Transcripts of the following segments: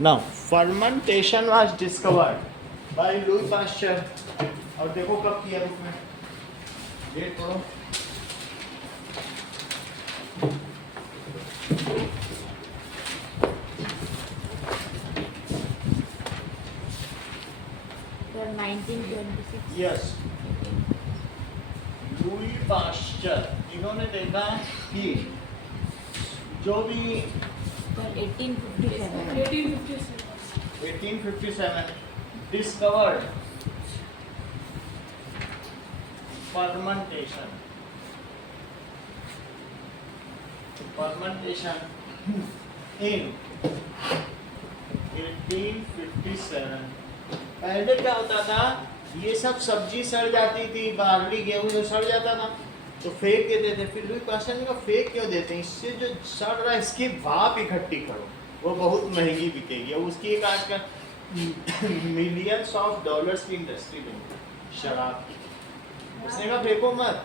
Now, fermentation was discovered by Louis Pasteur. और देखो कब किया बुक में, डेट पढ़ो। Sir, 1926. यस, लुई पास्चर, इन्होंने देखा कि जो भी Sir, 1857. 1857 discovered fermentation in 1857। पहले क्या होता था, ये सब सब्जी सड़ जाती थी, बार्ली गेहूं जो सड़ जाता था तो फेंक देते थे। फिर लुई पास्चर ने कहा फेंक क्यों देते हैं, इससे जो सड़ रहा है इसकी भाप इकट्ठी करो, वो बहुत महंगी बिकेगी और उसकी एक आज का मिलियंस ऑफ डॉलर्स की इंडस्ट्री बनी शराब की। उसने कहा फेंको मत,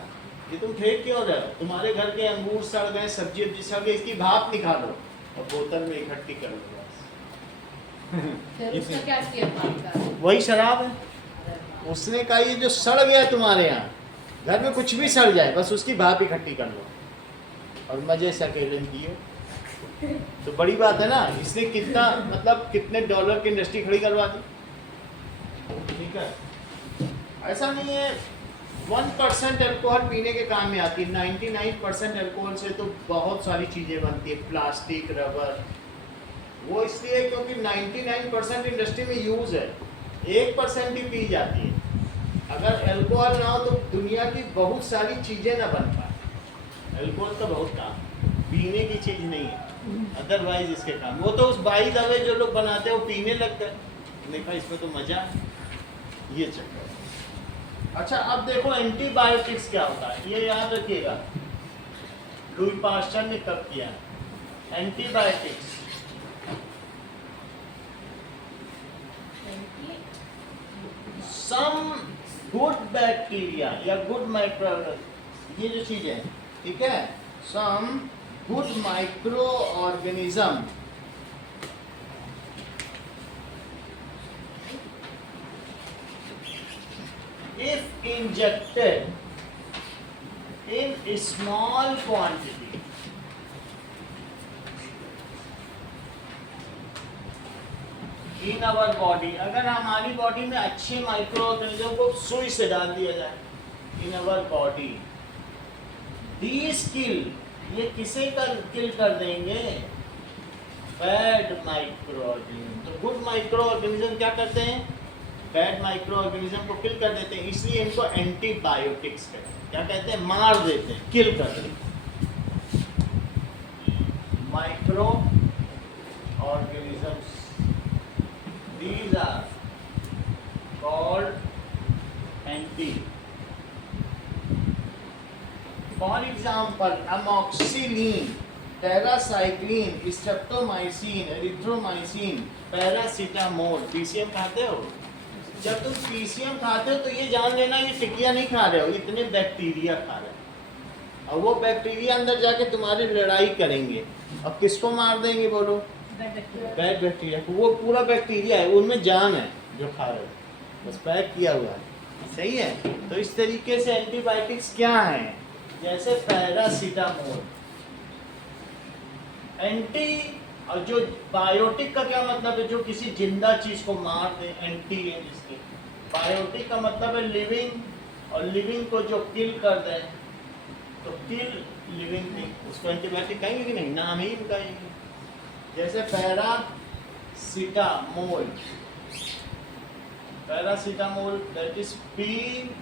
ये तुम फेंक क्यों रहे हो, तुम्हारे घर के अंगूर सड़ गए, सब्जी वब्जी सड़ गई, इसकी भाप निकालो और बोतल में इकट्ठी कर लो बस। फिर उसका क्या किया बात का? वही शराब है। उसने कहा ये जो सड़ गया तुम्हारे यहाँ, घर में कुछ भी सड़ जाए बस उसकी भाप इकट्ठी कर लो और मजे से अकेले में पियो। तो बड़ी बात है ना, इसने कितना मतलब कितने डॉलर की इंडस्ट्री खड़ी करवा दी। ठीक है, ऐसा नहीं है 1% अल्कोहल पीने के काम में आती है, 99% अल्कोहल से तो बहुत सारी चीज़ें बनती है, प्लास्टिक, रबर। वो इसलिए क्योंकि 99% इंडस्ट्री में यूज़ है, 1% ही पी जाती है। अगर अल्कोहल ना हो तो दुनिया की बहुत सारी चीज़ें ना बन पाए। अल्कोहल का बहुत काम, पीने की चीज़ नहीं है, अदरवाइज इसके काम। वो तो उस बाई दवे जो लोग बनाते हैं वो पीने लगते हैं, देखा इसमें तो मजा है, ये चक्कर। अच्छा अब देखो एंटीबायोटिक्स क्या होता है, ये याद रखिएगा लुई पास्चर ने कब किया एंटीबायोटिक्स। सम गुड बैक्टीरिया या गुड माइक्रो, ये जो चीज है, ठीक है, some good microorganism if injected in a small quantity in our body, अगर हमारी बॉडी में अच्छे माइक्रो ऑर्गेनिज्म को सुई से डाल दिया जाए in our body, these kill, ये किसे किल कर देंगे, बैड माइक्रो ऑर्गेनिज्म। तो गुड माइक्रो ऑर्गेनिज्म क्या करते हैं, बैड माइक्रो ऑर्गेनिज्म को किल कर देते हैं, इसलिए इनको एंटीबायोटिक्स कहते हैं। क्या कहते हैं, मार देते हैं, किल कर देते हैं। Micro organisms, these are called anti. For example amoxicillin, tetracycline, streptomycin, erythromycin, paracetamol. PCM खाते हो, जब तुम पीसीएम खाते हो तो ये जान लेना ये टिकिया नहीं खा रहे हो, इतने बैक्टीरिया खा रहे हो और वो बैक्टीरिया अंदर जाके तुम्हारी लड़ाई करेंगे और किसको मार देंगे बोलो, बैड बैक्टीरिया को। वो पूरा बैक्टीरिया है, उनमें जान है जो खा रहे हो, बस पैक किया हुआ है, सही है। तो इस तरीके से एंटीबायोटिक्स क्या है, जैसे पैरासीटामोल एंटी, और जो बायोटिक का क्या मतलब है, जो किसी जिंदा चीज को मार दे, एंटी है जिसके। बायोटिक का मतलब है लिविंग, और लिविंग को जो किल कर दे तो किल लिविंग थिंग, उसको एंटीबायोटिक कहेंगे कि नहीं, नाम ही इनका ही है। जैसे paracetamol, paracetamol that is PCM,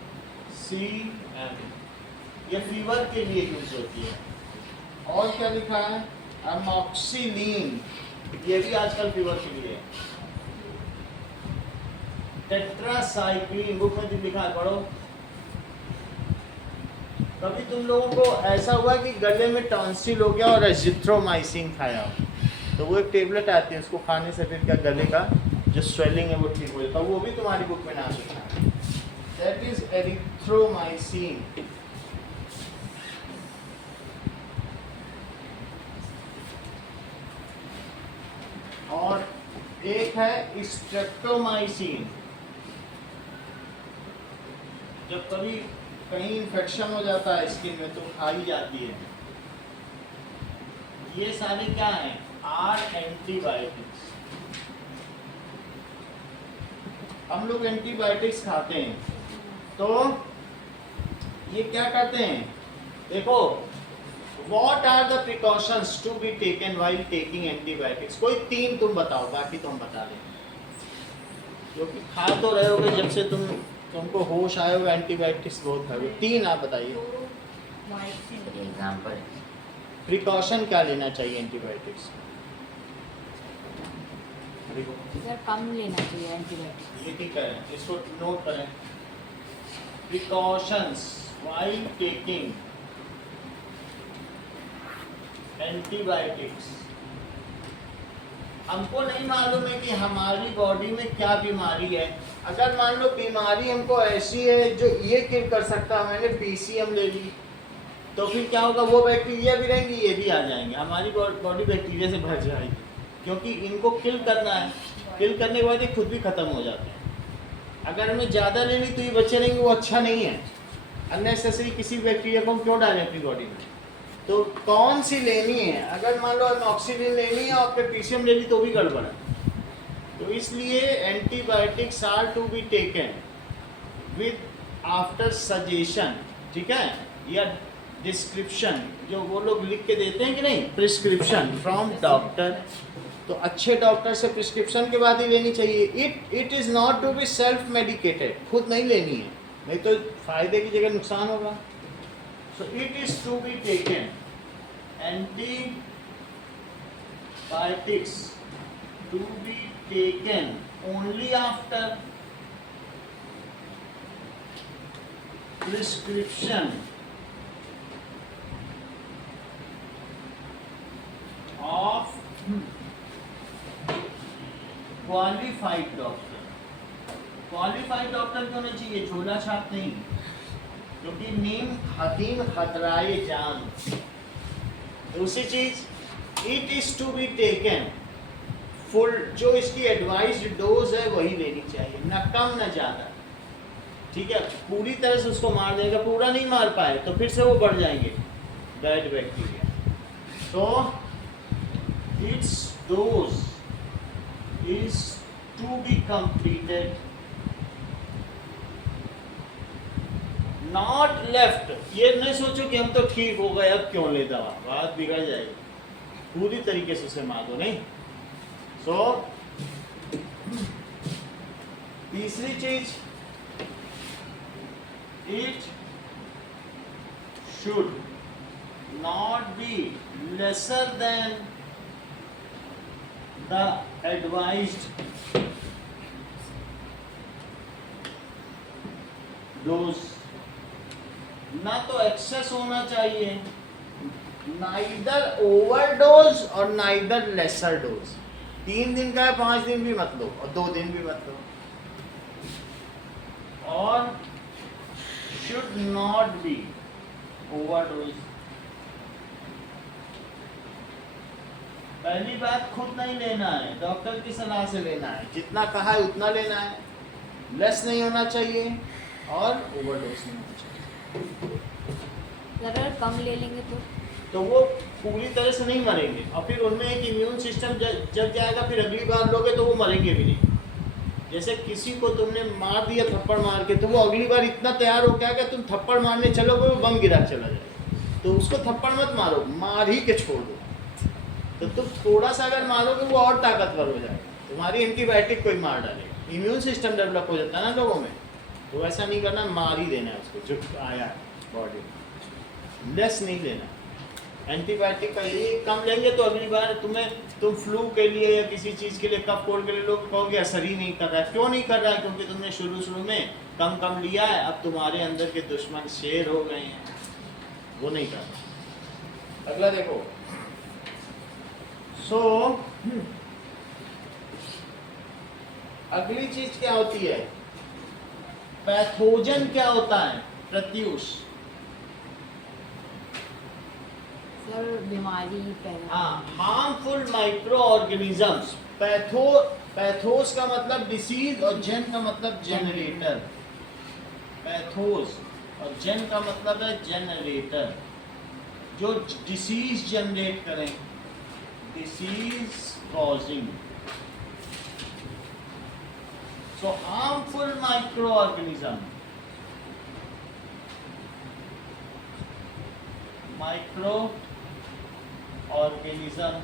ये फीवर के लिए यूज होती है। और क्या लिखा है, अमोक्सिलिन, ये भी आजकल फीवर के लिए है। टेट्रासाइक्लिन, बुक में लिखा है, पढ़ो। कभी तुम लोगों को ऐसा हुआ कि गले में टॉन्सिल हो गया और एजिथ्रोमाइसिन खाया हो, तो वो एक टेबलेट आती है, उसको खाने से फिर क्या गले का जो स्वेलिंग है वो ठीक हो जाता है, वो भी तुम्हारी बुक में नाम लिखा है, दैट इज एरिथ्रोमाइसिन। और एक है स्ट्रेप्टोमाइसिन। जब कभी कहीं इन्फेक्शन हो जाता है स्किन में तो खाई जाती है। ये सारे क्या हैं? Are antibiotics. हम लोग एंटीबायोटिक्स खाते हैं तो ये क्या करते हैं? देखो, What are the precautions to be taken while taking antibiotics? कोई 3 तुम बताओ, बाकी तुम बता दें। क्योंकि खा तो रहे होगे जब से तुमको होश आए होगा, एंटीबायोटिक्स बहुत खाओगे। 3 आप बताइए। एग्जाम्पल प्रिकॉशन क्या लेना चाहिए एंटीबायोटिक्स? सर कम लेना चाहिए एंटीबायोटिक। ये ठीक है, इसको नोट करें। Precautions while taking antibiotics. हमको नहीं मालूम है कि हमारी बॉडी में क्या बीमारी है। अगर मान लो बीमारी हमको ऐसी है जो ये क्योर कर सकता है, मैंने पीसीएम ले ली, तो फिर क्या होगा? वो बैक्टीरिया भी रहेंगी, ये भी आ जाएंगे, हमारी बॉडी बैक्टीरिया से भर जाएगी, क्योंकि इनको किल करना है। किल करने के बाद ये खुद भी ख़त्म हो जाते हैं। अगर हमें ज़्यादा ले ली तो ये बच्चे रहेंगे, वो अच्छा नहीं है। अननेसेसरी किसी बैक्टीरिया को हम क्यों डालें अपनी बॉडी में? तो कौन सी लेनी है? अगर मान लो एमॉक्सिलिन लेनी है और फिर पीसीएम ले ली तो भी गड़बड़ है। तो इसलिए antibiotics are to be taken with after suggestion, ठीक है, या डिस्क्रिप्शन, जो वो लोग लिख के देते हैं कि नहीं, प्रिस्क्रिप्शन फ्रॉम डॉक्टर। तो अच्छे डॉक्टर से प्रिस्क्रिप्शन के बाद ही लेनी चाहिए। It is not to be self medicated, खुद नहीं लेनी है, नहीं तो फायदे की जगह नुकसान होगा। So it is to be taken antibiotics to be taken only after prescription of qualified doctor। qualified doctor क्यों नहीं चाहिए? झोला छाप नहीं, क्योंकि नीम हकीम खतराए जान। दूसरी चीज, it is to be taken full, जो इसकी एडवाइज्ड डोज है वही लेनी चाहिए, ना कम ना ज़्यादा, ठीक है। पूरी तरह से उसको मार देगा, पूरा नहीं मार पाए तो फिर से वो बढ़ जाएंगे बैड बैक्टीरिया। तो its dose is to be completed, not left. ये नहीं सोचो कि हम तो ठीक हो गए अब क्यों ले दवा, बात बिगड़ जाएगी। पूरी तरीके से उसे मार दो, नहीं। सो तीसरी चीज, it should not be lesser than the advised dose. ना तो एक्सेस होना चाहिए, नाइदर ओवरडोज और नाइदर लेसर डोज। 3 दिन का है, 5 दिन भी मत लो और 2 दिन भी मत लो। और शुड नॉट बी ओवरडोज। पहली बात, खुद नहीं लेना है, डॉक्टर की सलाह से लेना है, जितना कहा है उतना लेना है, लेस नहीं होना चाहिए और ओवरडोज नहीं होना चाहिए। अगर कम ले लेंगे तो वो पूरी तरह से नहीं मरेंगे, और फिर उनमें एक इम्यून सिस्टम जब जाएगा, फिर अगली बार लोगे तो वो मरेंगे भी नहीं। जैसे किसी को तुमने मार दिया थप्पड़ मार के, तो वो अगली बार इतना तैयार हो गया कि तुम थप्पड़ मारने चलोगे वो बम गिरा चला जाएगा। तो उसको थप्पड़ मत मारो, मार ही के छोड़ दो। तो तुम थोड़ा सा अगर मारोगे वो और ताकतवर हो जाएगा, तुम्हारी एंटीबायोटिक कोई मार डालेगा। इम्यून सिस्टम डेवलप हो जाता है ना लोगों में, तो ऐसा नहीं करना, मार ही देना है उसको जो आया है बॉडी में, लेस नहीं लेना। एंटीबायोटिक का ये कम लेंगे तो अगली बार तुम फ्लू के लिए या किसी चीज़ के लिए, कफ कोल्ड के लिए लोग कहोगे असर ही नहीं कर रहा है। क्यों नहीं कर रहा है? क्योंकि तुमने शुरू में कम लिया है, अब तुम्हारे अंदर के दुश्मन शेर हो गए हैं, वो नहीं कर रहा। अगला देखो, अगली चीज क्या होती है? पैथोजन क्या होता है? प्रत्यूष। सर बीमारी पैदा हाँ, हार्मफुल माइक्रो ऑर्गेनिजम्स। पैथोस का मतलब डिसीज और जेन का मतलब जनरेटर। पैथोस और जेन का मतलब है जनरेटर, जो डिसीज जनरेट करें, disease causing. So harmful micro organism, micro organism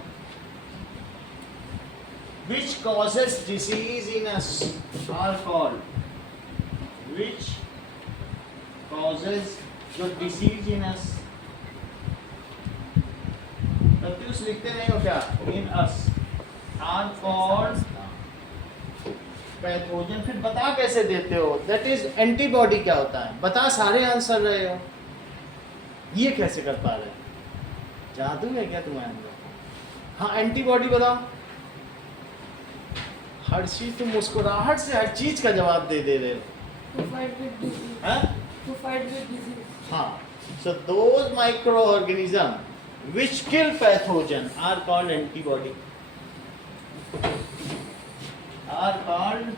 which causes disease in us are called, which causes जो disease in us, प्रत्युष लिखते नहीं हो क्या, in us are called pathogen. फिर बता कैसे देते हो, that is एंटीबॉडी क्या होता है, बता सारे आंसर रहे हो, ये कैसे कर पा रहे, जादू है क्या तुम्हारे अंदर। हाँ एंटीबॉडी बताओ, हर चीज तुम मुस्कुराहट से हर चीज का जवाब दे रहे हो। To fight with disease. हाँ? To fight with disease. हाँ, so those microorganisms which kill pathogen are called antibody, are called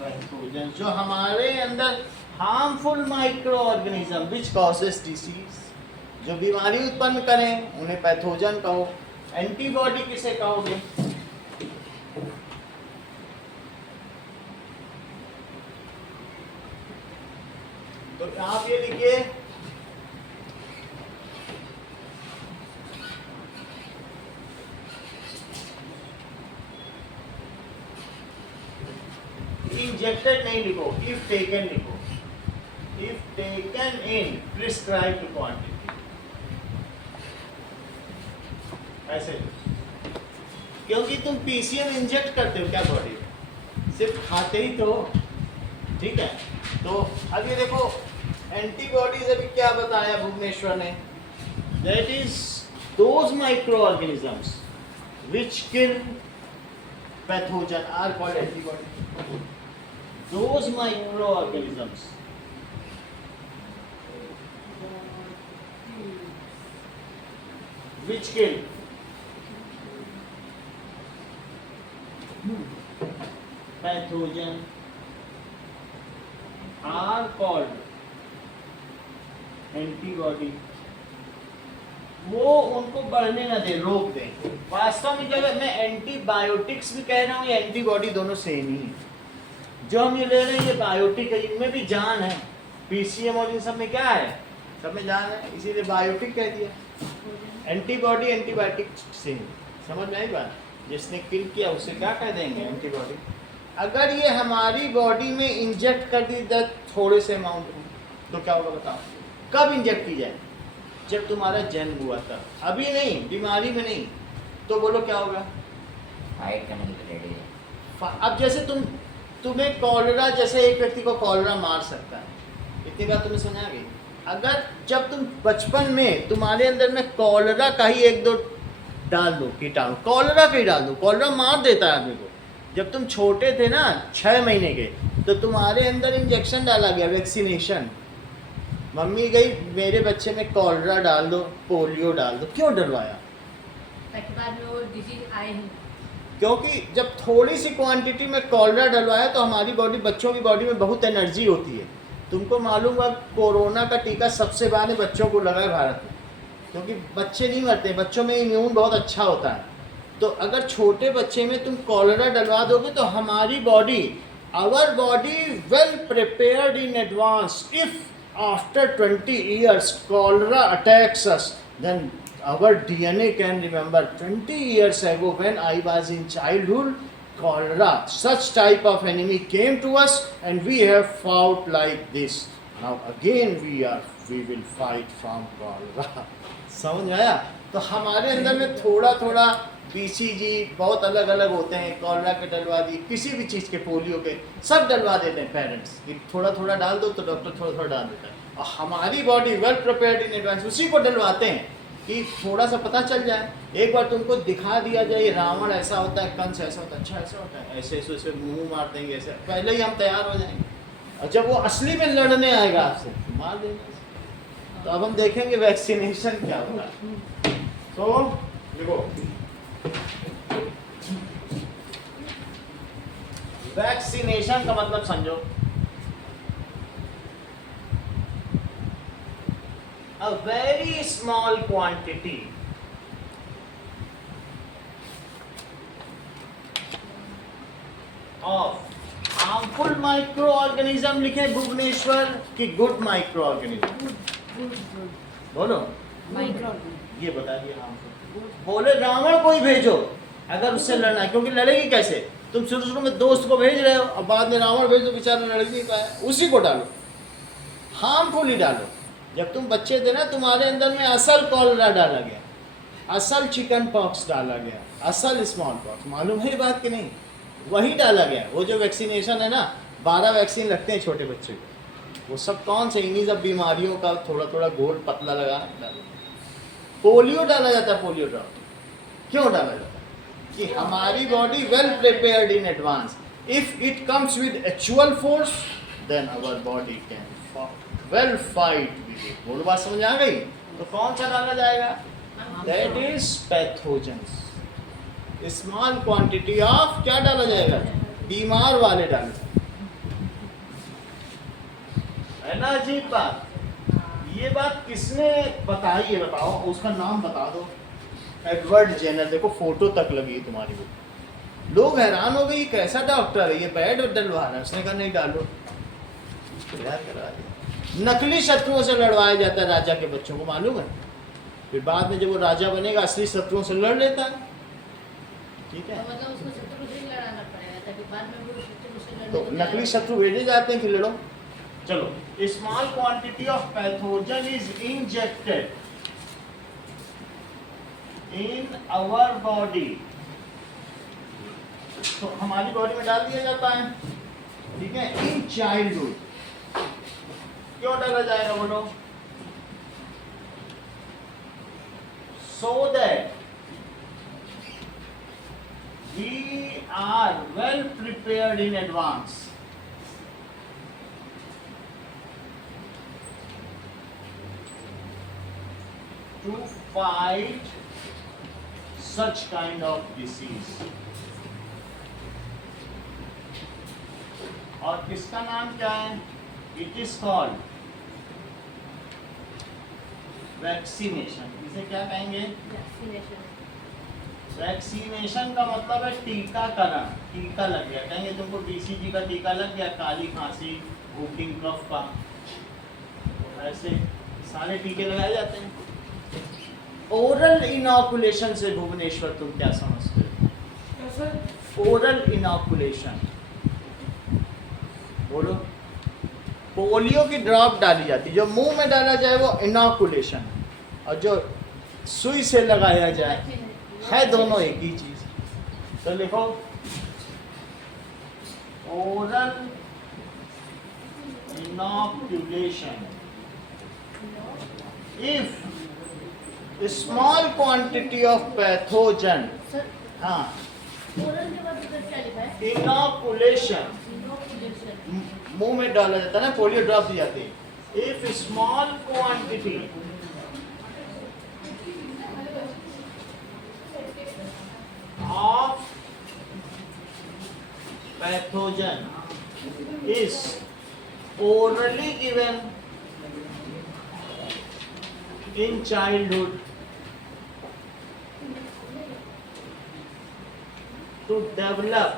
pathogen। जो हमारे अंदर harmful microorganism which causes disease, जो बीमारी उत्पन्न करें उन्हें पैथोजन कहो। एंटीबॉडी किसे कहोगे, तो आप ये लिखिए, इंजेक्टेड नहीं लिखो, इफ टेकन लिखो, if taken in prescribed quantity, ऐसे क्योंकि तुम पीसीएम इंजेक्ट करते हो क्या बॉडी में, सिर्फ खाते ही तो, ठीक है। तो अब ये देखो एंटीबॉडीज अभी क्या बताया भुवनेश्वर ने, that is those microorganisms which kill pathogen are called antibody. Those microorganisms which kill pathogen are called antibody. वो उनको बढ़ने ना दे, रोक दें। वास्तव में जब मैं एंटीबायोटिक्स भी कह रहा हूँ, ये एंटीबॉडी दोनों सेम ही है। जो हम ये ले रहे हैं ये बायोटिक है, इनमें भी जान है, पीसीएम और इन सब में क्या है, सब में जान है, इसीलिए बायोटिक कह दिया। एंटीबॉडी एंटीबायोटिक सेम, समझ में आई बात। जिसने किल किया उसे क्या कह देंगे, एंटीबॉडी। अगर ये हमारी बॉडी में इंजेक्ट कर दी थोड़े से अमाउंट में, तो क्या होगा बताओ। कब इंजेक्ट की जाए, जब तुम्हारा जन्म हुआ था, अभी नहीं, बीमारी में नहीं, तो बोलो क्या होगा, फाइट करने के लिए रेडी है। अब जैसे तुम्हें कॉलरा, जैसे एक व्यक्ति को कॉलरा मार सकता है, इतनी बात तुम्हें समझ आ गई। अगर जब तुम बचपन में तुम्हारे अंदर में कॉलरा का ही एक दो डाल दो कीटाणु, कॉलरा का ही डाल दो, कॉलरा मार देता है आदमी को। जब तुम छोटे थे ना 6 महीने के, तो तुम्हारे अंदर इंजेक्शन डाला गया, वैक्सीनेशन। मम्मी गई मेरे बच्चे में कॉलरा डाल दो, पोलियो डाल दो, क्यों डलवाया, ताकि बाद में वो डिजीज आए ही। क्योंकि जब थोड़ी सी क्वांटिटी में कॉलरा डलवाया तो हमारी बॉडी, बच्चों की बॉडी में बहुत एनर्जी होती है। तुमको मालूम है कोरोना का टीका सबसे पहले बच्चों को लगा है भारत में, क्योंकि बच्चे नहीं मरते, बच्चों में इम्यून बहुत अच्छा होता है। तो अगर छोटे बच्चे में तुम कॉलरा डलवा दोगे तो हमारी body, our body well prepared in advance, if after 20 years cholera attacks us, then our DNA can remember 20 years ago when I was in childhood, cholera, such type of enemy came to us and we have fought like this. Now again we will fight from cholera. समझ में आया। तो हमारे अंदर में थोड़ा थोड़ा BCG बहुत अलग अलग होते हैं, कॉलरा के डलवा दिए, किसी भी चीज़ के, पोलियो के, सब डलवा देते हैं पेरेंट्स कि थोड़ा थोड़ा डाल दो, तो डॉक्टर थोड़ा थोड़ा डाल देता है। और हमारी body well prepared in advance, उसी को डलवाते हैं कि थोड़ा सा पता चल जाए। एक बार तुमको दिखा दिया जाए रावण ऐसा होता है, कंस ऐसा होता है, अच्छा ऐसा होता है, ऐसे ऐसे ऐसे मुँह मार देंगे, ऐसे पहले ही हम तैयार हो जाएंगे। और जब वो असली में लड़ने आएगा आपसे, मार देंगे। तो अब हम देखेंगे वैक्सीनेशन क्या होता है। तो देखो, वैक्सीनेशन का मतलब समझो, a very small quantity of harmful microorganism, लिखे भुवनेश्वर की good micro organism, good good बोलो माइक्रो ये बता दिया harmful। बोले रावण को ही भेजो अगर उससे लड़ना है, क्योंकि लड़ेगी कैसे? तुम शुरू शुरू में दोस्त को भेज रहे हो, अब बाद में रावण भेज दो, बेचारा लड़ नहीं पाया, उसी को डालो, हार्मफुल ही डालो। जब तुम बच्चे थे ना, तुम्हारे अंदर में असल कॉलरा डाला गया, असल चिकन पॉक्स डाला गया, असल स्मॉल पॉक्स, मालूम है ये बात कि नहीं? वही डाला गया। वो जो वैक्सीनेशन है ना, 12 वैक्सीन लगते हैं छोटे बच्चे को, वो सब कौन से? इन्हीं सब बीमारियों का थोड़ा थोड़ा गोल पतला लगा डालो। पोलियो डाला जाता है, पोलियो ड्रॉप क्यों डाला जाता है? कि हमारी body well prepared in advance, if it comes with actual force then our body can well fight with it. बोलो बात समझ आ गई? तो कौन सा डाला जाएगा? That is pathogens. Small quantity of क्या डाला जाएगा? बीमार वाले डाले, है ना? अजीब बात। ये बात किसने बताई है बताओ, उसका नाम बता दो। एडवर्ड जेनर, देखो फोटो तक लगी तुम्हारी वो। लोग हैरान हो गए, कैसा डॉक्टर है ये, बेड डलवा रहा है। उसने कहा नहीं डालो, नकली शत्रुओं से लड़वाया जाता है राजा के बच्चों को, मालूम है? फिर बाद में जब वो राजा बनेगा, असली शत्रुओं से लड़ लेता है। ठीक है, तो मतलब उसको शत्रु से ही लड़ाना पड़ेगा ताकि बाद में वो शत्रु से लड़ने तो को नकली तैयार शत्रु भेजे जाते हैं कि लड़ो। चलो, small quantity of pathogen is injected in our body, तो हमारी बॉडी में डाल दिया जाता है। ठीक है, इन चाइल्डहुड। क्यों डाला जाएगा बोलो? So that we are well prepared in advance to fight such kind of disease। और किसका नाम क्या है? It is called vaccination. इसे क्या कहेंगे? वैक्सीनेशन। वैक्सीनेशन का मतलब है टीकाकरण। टीका लग गया, कहेंगे तुमको BCG का टीका लग गया, काली खांसी, वुटिंग कफ का, ऐसे सारे टीके लगाए जाते हैं। ओरल इनॉकुलेशन से भुवनेश्वर तुम क्या समझते हो? ओरल इनॉकुलेशन बोलो। पोलियो की ड्रॉप डाली जाती है, जो मुंह में डाला जाए वो इनॉकुलेशन है, और जो सुई से लगाया जाए है दोनों एक ही चीज। तो लिखो oral inoculation if small quantity of pathogen. Sir हाँ, ओरल के बाद उधर क्या लिखा है? इनॉकुलेशन इनॉकुलेशन। मुंह में डाला जाता है ना, पोलियो ड्रॉप दी जाती है। If small quantity of pathogen is orally given in childhood to develop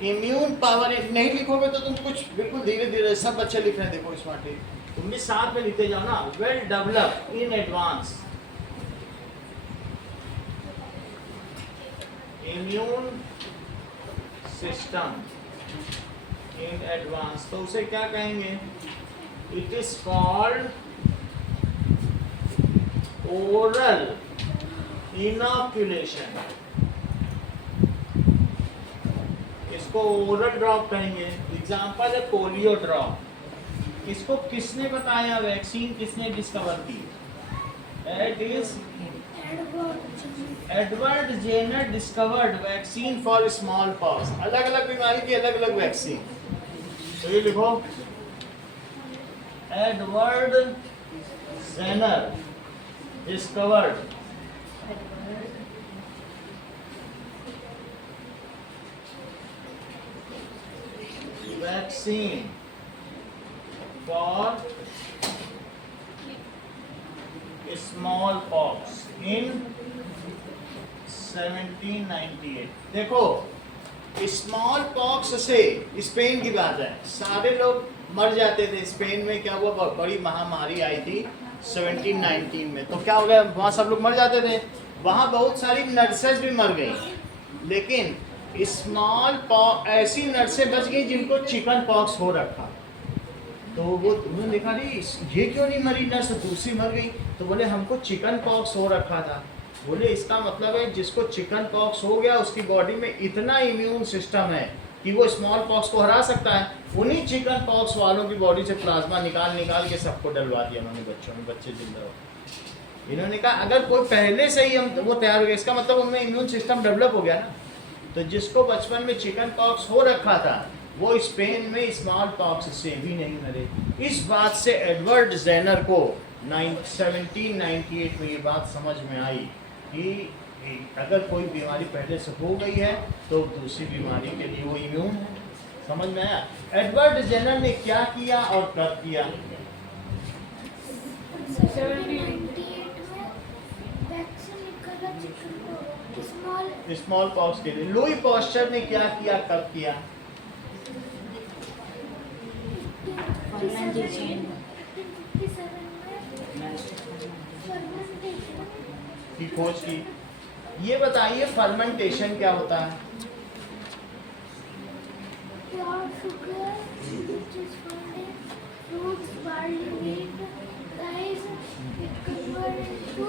immune power। नहीं लिखोगे तो तुम कुछ बिल्कुल धीरे धीरे, सब बच्चे लिख रहे हैं, देखो स्मार्टी, तुम भी साथ में लिखते जाओ ना। Well develop in advance immune system in advance, तो उसे क्या कहेंगे? It is called oral inoculation. इसको ओरल ड्रॉप कहेंगे। एग्जांपल है पोलियो ड्रॉप। इसको किसने बताया? वैक्सीन किसने डिस्कवर की? It is Edward Jenner discovered vaccine for smallpox. अलग अलग बीमारी की अलग अलग वैक्सीन। तो ये लिखो Edward Jenner discovered vaccine for smallpox in 1798। देखो स्मॉल पॉक्स से, स्पेन की बात है, सारे लोग मर जाते थे। स्पेन में क्या हुआ, बड़ी महामारी आई थी 1719 में। तो क्या हो गया, वहाँ सब लोग मर जाते थे। वहाँ बहुत सारी नर्सेज भी मर गई, लेकिन स्मॉल पॉक्स ऐसी नर्सें बच गई जिनको चिकन पॉक्स हो रखा। तो वो उन्होंने देखा नहीं ये क्यों नहीं मरी नर्स, दूसरी मर गई। तो बोले हमको चिकन पॉक्स हो रखा था। बोले इसका मतलब है जिसको चिकन पॉक्स हो गया उसकी बॉडी में इतना इम्यून सिस्टम है कि वो स्मॉल पॉक्स को हरा सकता है। उन्हीं चिकन पॉक्स वालों की बॉडी से प्लाज्मा निकाल निकाल के सबको डलवा दिया उन्होंने बच्चों में, बच्चे जिंदा हो। इन्होंने कहा अगर कोई पहले से ही हम वो तैयार हो गया, इसका मतलब उनमें इम्यून सिस्टम डेवलप हो गया ना। तो जिसको बचपन में चिकन पॉक्स हो रखा था वो स्पेन में स्मॉल पॉक्स से भी नहीं मरे। इस बात से एडवर्ड जेनर को 1798 में ये बात समझ में आई कि अगर कोई बीमारी पहले से हो गई है तो दूसरी बीमारी के लिए वो इम्यून है। समझ में आया। एडवर्ड जेनर ने क्या किया और कब किया? 1798 स्मॉल पॉक्स के लिए। लुई पॉस्चर ने क्या किया, कब किया? फर्मेंटेशन की खोज की। ये बताइए फर्मेंटेशन क्या होता है? pure sugar which is found in fruits, barley, wheat, rice. It converted into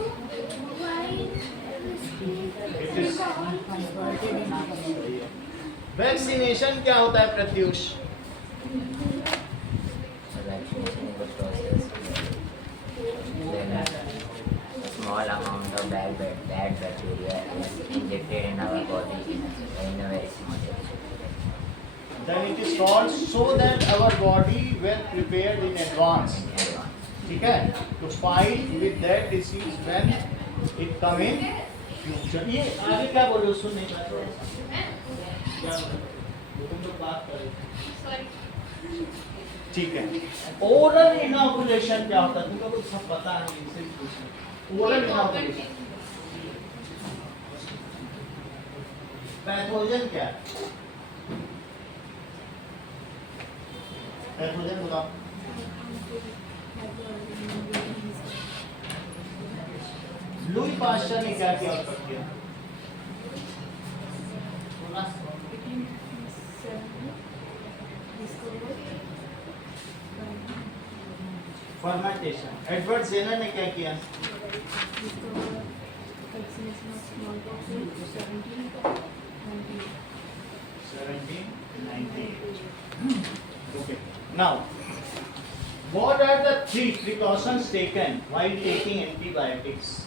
wine, whiskey, alcohol. Vaccination क्या होता है Pratyush? Small amount of bad bacteria is injected in our body in a very small dose. Then it is called so that our body well prepared in advance. ठीक है, to fight with that disease when it come in future. ये आगे क्या बोलो, सुन नहीं पाते हो? क्या बोलो? तुम लोग बात करो। ठीक है। ओरल इनॉकुलेशन क्या होता है? तुमको कुछ सब पता है, इनसे पूछो। ओरल इनॉकुलेशन पैथोजन क्या है? पैथोजन बताओ। लुई पास्चर ने क्या किया और कब किया? फर्मेंटेशन। एडवर्ड जेनर ने क्या किया? Okay. Now, what are the 3 precautions taken while taking antibiotics?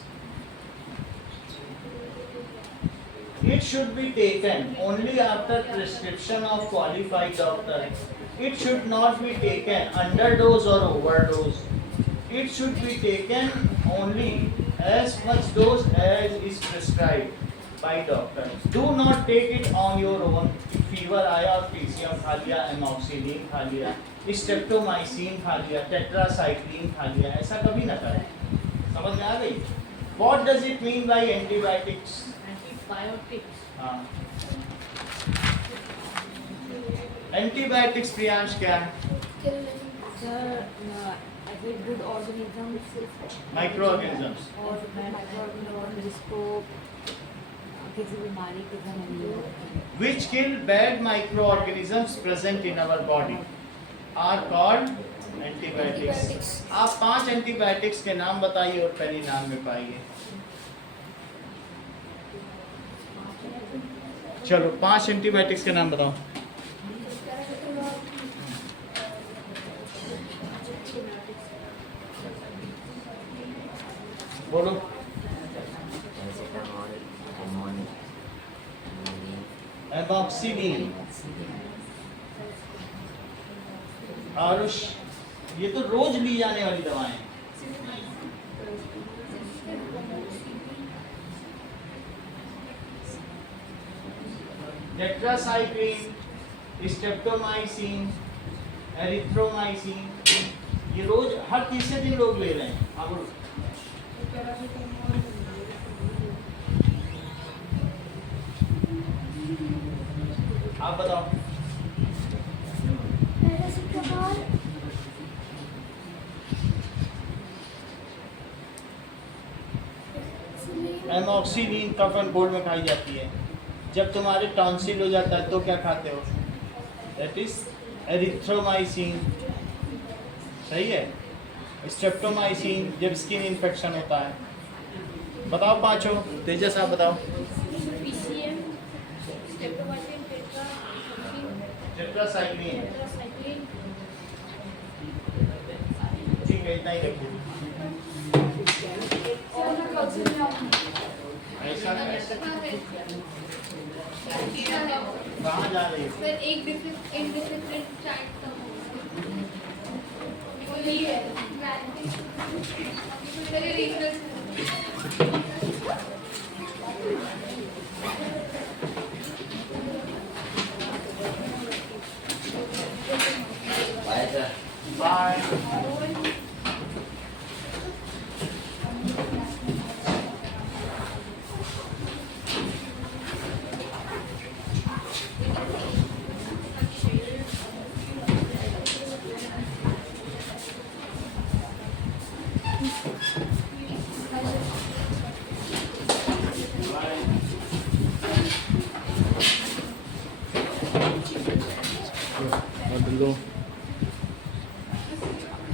It should be taken only after prescription of qualified doctor. It should not be taken underdose or overdose. It should be taken only as much dose as is prescribed by doctor. Do not take it on your own. Fever आया और PCM खा लिया, एमॉक्सिलिन खा लिया, streptomycin खा लिया, tetracycline खा लिया, ऐसा कभी ना करें। समझ में आ गई? What does it mean by antibiotics? Antibiotics. हाँ, एंटीबायोटिक्स प्रियांश क्या है? सर ऐसे गुड ऑर्गेनिजम्स, माइक्रो ऑर्गेनिजम्स। और माइक्रो ऑर्गेनिज्म जिसको किसी बीमारी के जन्म Which kill bad microorganisms present in our body are called antibiotics. आप 5 एंटीबायोटिक्स के नाम बताइए और पहली नाम में पाइए। चलो 5 एंटीबायोटिक्स के नाम बताओ। बोलो। Paracetamol, ammonia, एमॉक्सिलिन। आरुष। ये तो रोज ली जाने वाली दवाएं हैं। टेट्रासाइक्लिन, स्ट्रेप्टोमाइसिन, एरिथ्रोमाइसिन, ये रोज हर तीसरे दिन लोग ले रहे हैं। हाँ बोलो। आप बताओ। Paracetamol, amoxicillin cough and cold में खाई जाती है। जब तुम्हारे टॉन्सिल हो जाता है तो क्या खाते हो? दैट इज एरिथ्रोमाइसिन, सही है। स्ट्रेप्टोमाइसिन जब स्किन इन्फेक्शन होता है। बताओ पांचों, तेजस आप बताओ। पीसीएम, स्ट्रेप्टोमाइसिन, टेट्रासाइक्लिन, टेट्रासाइक्लिन, ठीक है, इतना ही रखिए। ऐसा कहाँ जा रही है? फिर एक डिफरेंट चार्ट का वो ये है मेरे रीजनल बाय सर। बाय। लो